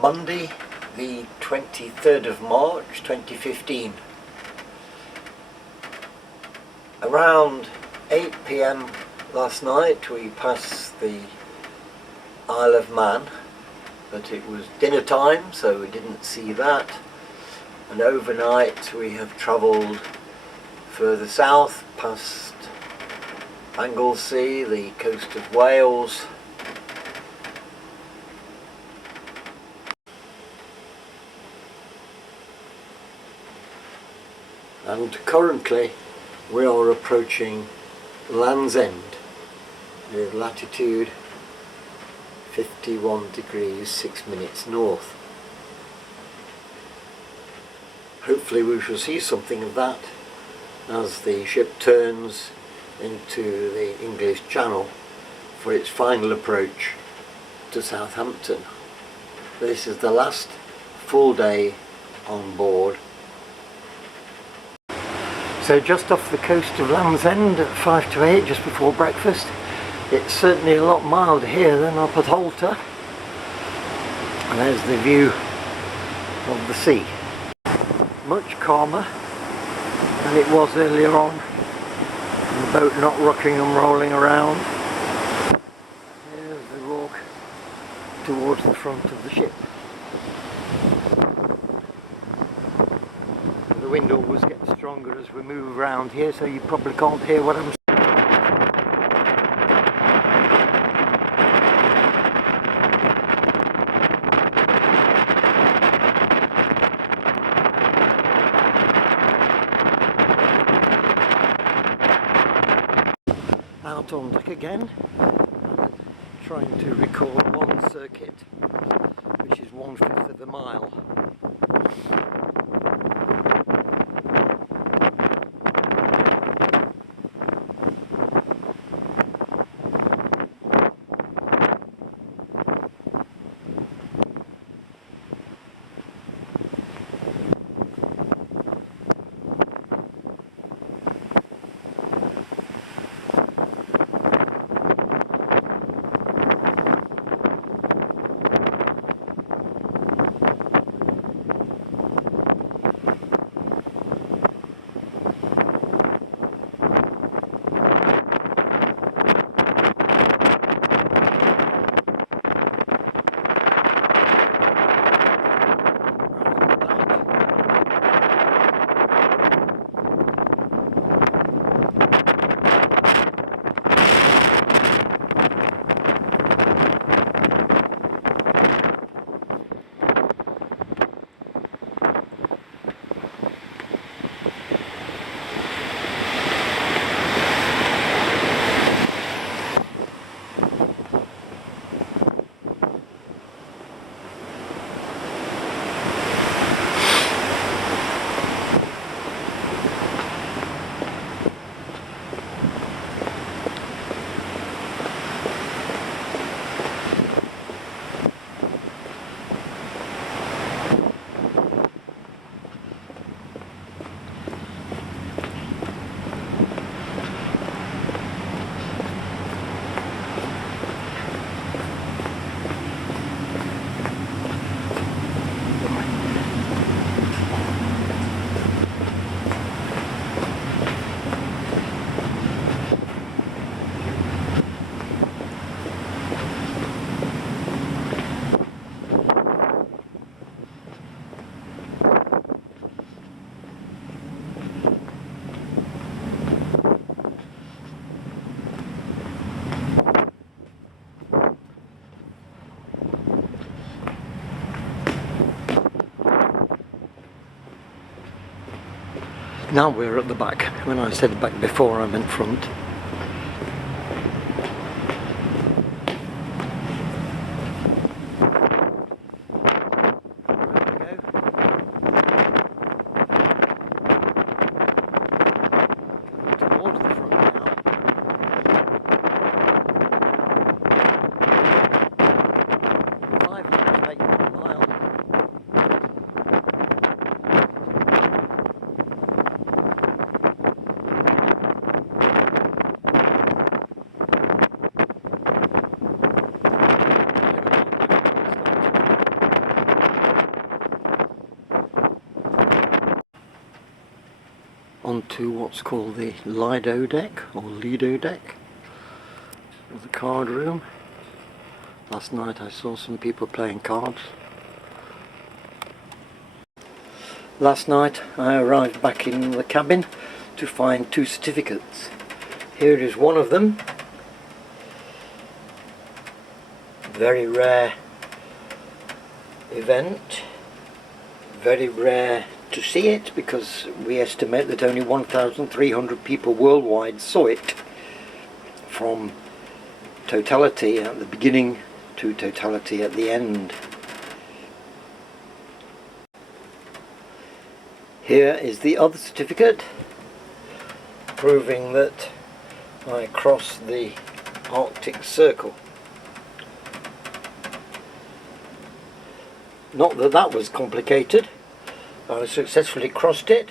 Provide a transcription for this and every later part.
Monday the 23rd of March 2015. Around 8 p.m. last night we passed the Isle of Man, but it was dinner time so we didn't see that, and overnight we have travelled further south past Anglesey, the coast of Wales, and currently we are approaching Land's End with latitude 51 degrees 6 minutes north. Hopefully we shall see something of that as the ship turns into the English Channel for its final approach to Southampton. This is the last full day on board. So just off the coast of Land's End at 5 to 8, just before breakfast. It's certainly a lot milder here than up at Halter. And there's the view of the sea. Much calmer than it was earlier on. The boat not rocking and rolling around. There's the walk towards the front of the ship. The wind always gets stronger as we move around here, so you probably can't hear what I'm saying. Out on deck again, trying to record one circuit, which is 1/5 of a mile. Now we're at the back. When I said back before, I meant front. Towards the front now. 5 minutes, 8 miles. onto what's called the Lido deck or Lido deck of the card room. Last night I saw some people playing cards. Last night I arrived back in the cabin to find 2 certificates. Here is one of them. Very rare event. Very rare to see it because we estimate that only 1,300 people worldwide saw it, from totality at the beginning to totality at the end. Here is the other certificate, proving that I crossed the Arctic Circle. Not that that was complicated. I successfully crossed it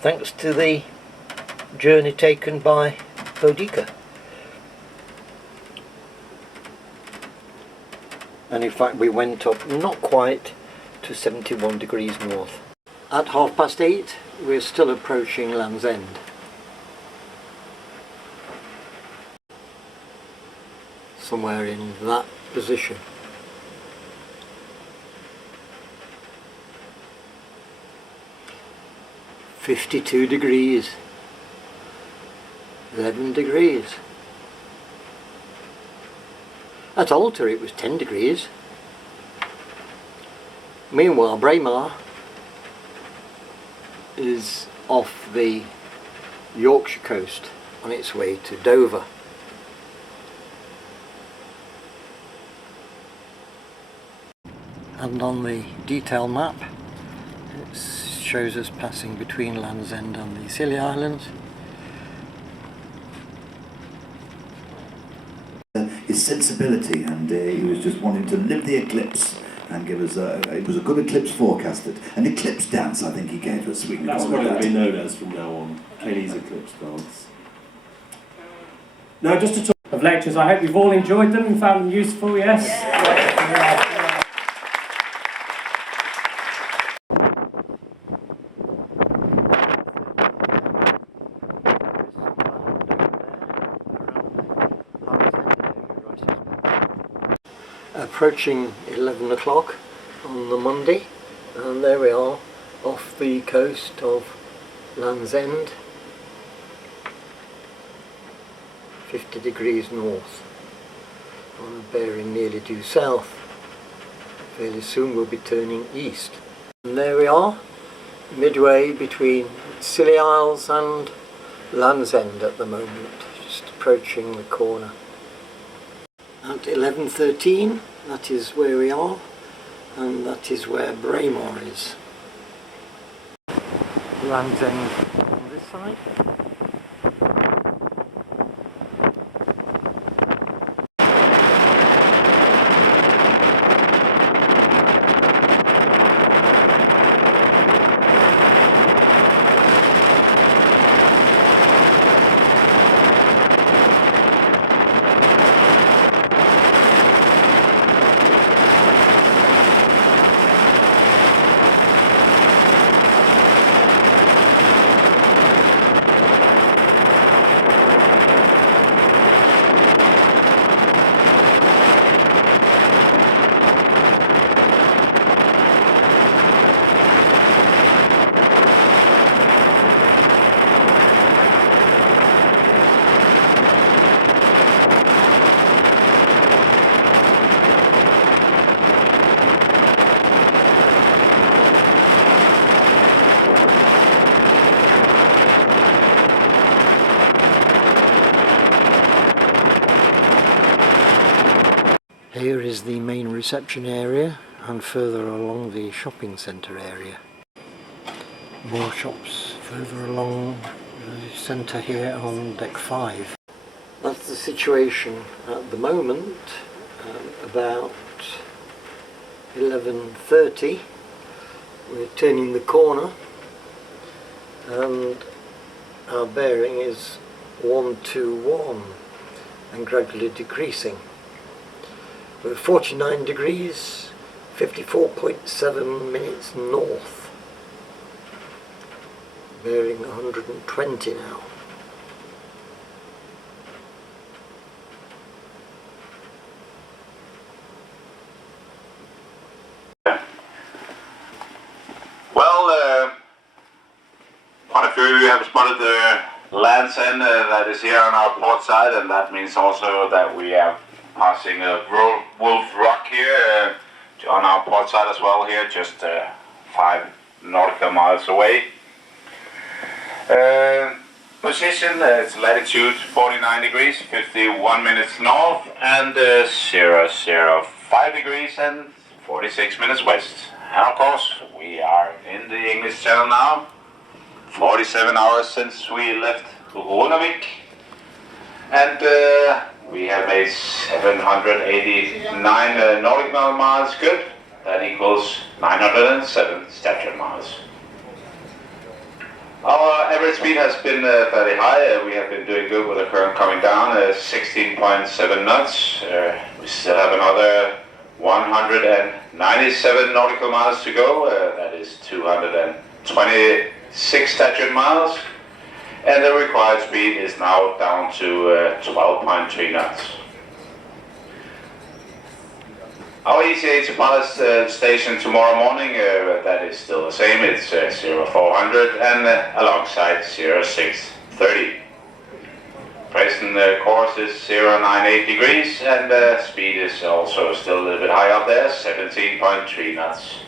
thanks to the journey taken by Boudica. And in fact we went up not quite to 71 degrees north. At 8:30 we're still approaching Land's End. Somewhere in that position. "52 degrees, 11 degrees. At Alta it was 10 degrees. Meanwhile Braemar is off the Yorkshire coast on its way to Dover. And on the detail map it shows us passing between Land's End and the Scilly Islands. His sensibility, and he was just wanting to live the eclipse and give us it was a good eclipse forecast. An eclipse dance, I think he gave us. That's what it'll be known as from now on, Kenny's eclipse dance. Now, just to talk of lectures, I hope you've all enjoyed them and found them useful, yes? Yeah. Approaching 11 o'clock on the Monday, and there we are off the coast of Land's End, 50 degrees north, on a bearing nearly due south. Fairly soon we'll be turning east. And there we are, midway between Scilly Isles and Land's End at the moment, just approaching the corner. At 11:13, that is where we are, and that is where Braemar is. Land's End on this side. Here is the main reception area, and further along the shopping centre area. More shops further along the centre here on deck 5. That's the situation at the moment. About 11:30 we're turning the corner and our bearing is 121 and gradually decreasing. We're 49 degrees, 54.7 minutes north. bearing 120 now. Well, quite a few of you have spotted the Land's End that is here on our port side, and that means also that we are passing Wolf Rock here on our port side as well here, just 5 nautical miles away. Position, it's latitude 49 degrees, 51 minutes north, and 005 degrees and 46 minutes west. And of course, we are in the English Channel now. 47 hours since we left Runavik, and we have made 789 nautical miles good. That equals 907 statute miles. Our average speed has been fairly high. We have been doing good with the current coming down, 16.7 knots. We still have another 197 nautical miles to go. That is 226 statute miles. And the required speed is now down to 12.3 knots. Our ETA to ballast station tomorrow morning, that is still the same. It's 0400 and alongside 0630. Present course is 098 degrees, and speed is also still a little bit high up there, 17.3 knots.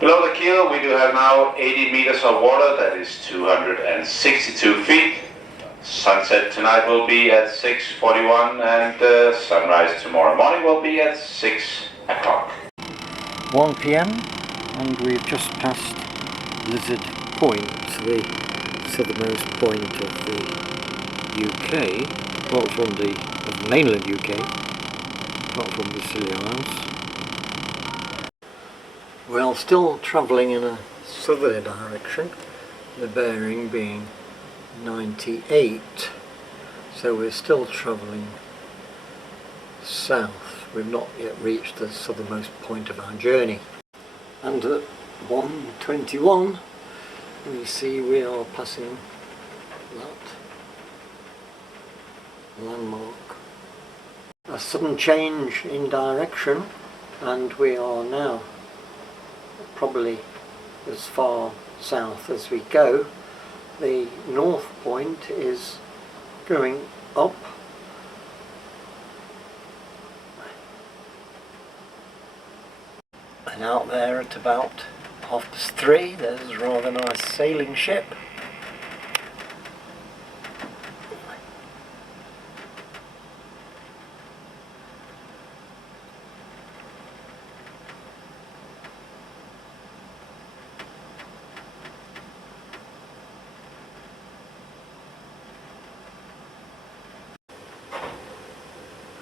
Below the keel we do have now 80 meters of water, that is 262 feet. Sunset tonight will be at 6:41 and sunrise tomorrow morning will be at 6 o'clock. 1 p.m. and we've just passed Lizard Point, the southernmost point of the UK, apart from the mainland UK, apart from the Scilly Isles. Well, still travelling in a southerly direction, the bearing being 98, so we're still travelling south. We've not yet reached the southernmost point of our journey. And at 1:21 we see we are passing that landmark. A sudden change in direction, and we are now probably as far south as we go. The north point is going up, and out there at about 3:30 there's a rather nice sailing ship.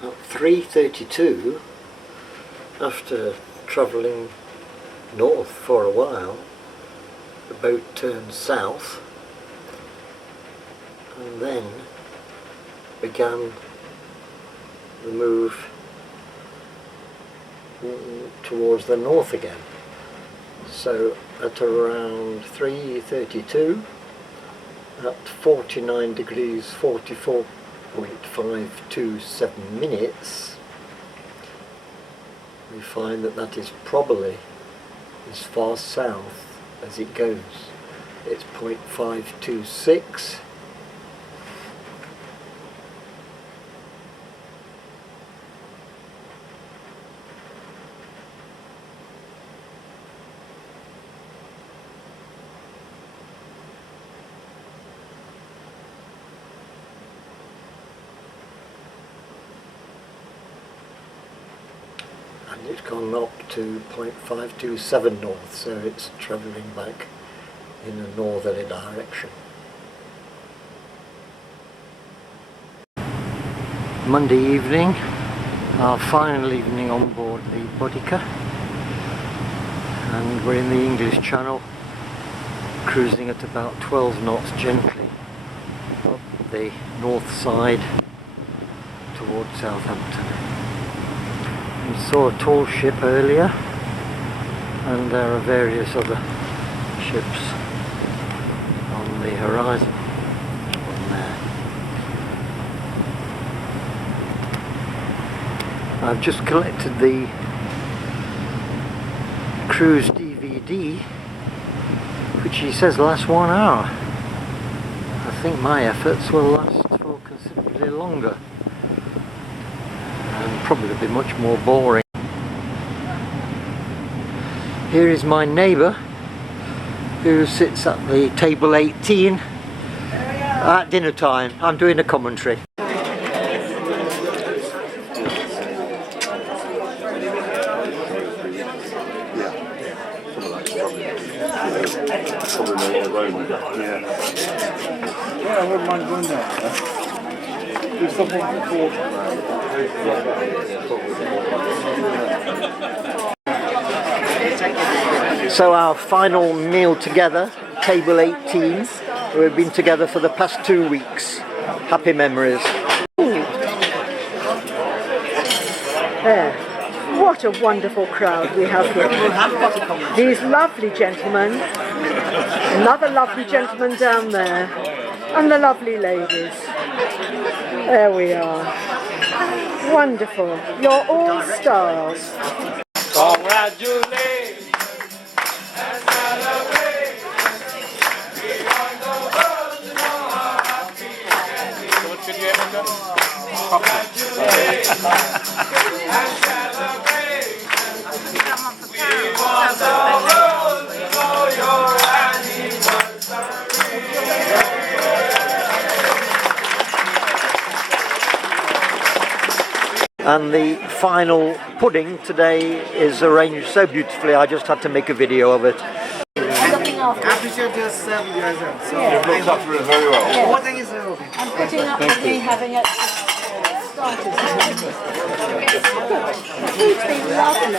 At 3:32, after travelling north for a while, the boat turned south and then began the move towards the north again. So at around 3:32, at 49 degrees 44.527 minutes, we find that that is probably as far south as it goes. It's 0.526. And it's gone up to 0.527 north, so it's travelling back in a northerly direction. Monday evening, our final evening on board the Bodica, and we're in the English Channel, cruising at about 12 knots gently up the north side towards Southampton. We saw a tall ship earlier, and there are various other ships on the horizon. On there. I've just collected the cruise DVD, which he says lasts 1 hour. I think my efforts will last for considerably longer and probably be much more boring. Here is my neighbour who sits at the table 18 at dinner time. I'm doing a commentary. Yeah, I wouldn't mind doing that. Do something before. So our final meal together, table 18. We've been together for the past 2 weeks. Happy memories. There. What a wonderful crowd we have here. These lovely gentlemen, another lovely gentleman down there, and the lovely ladies. There we are. Wonderful. You're all stars. Congratulations and celebrate. We want the world to know how happy and congratulations and celebrate. We want the world to know your anniversary. And the final pudding today is arranged so beautifully, I just had to make a video of it. I appreciate yourself, yourself. So You've looked after it very well. yeah. What is it? I'm putting up with me having it started. The food's been lovely.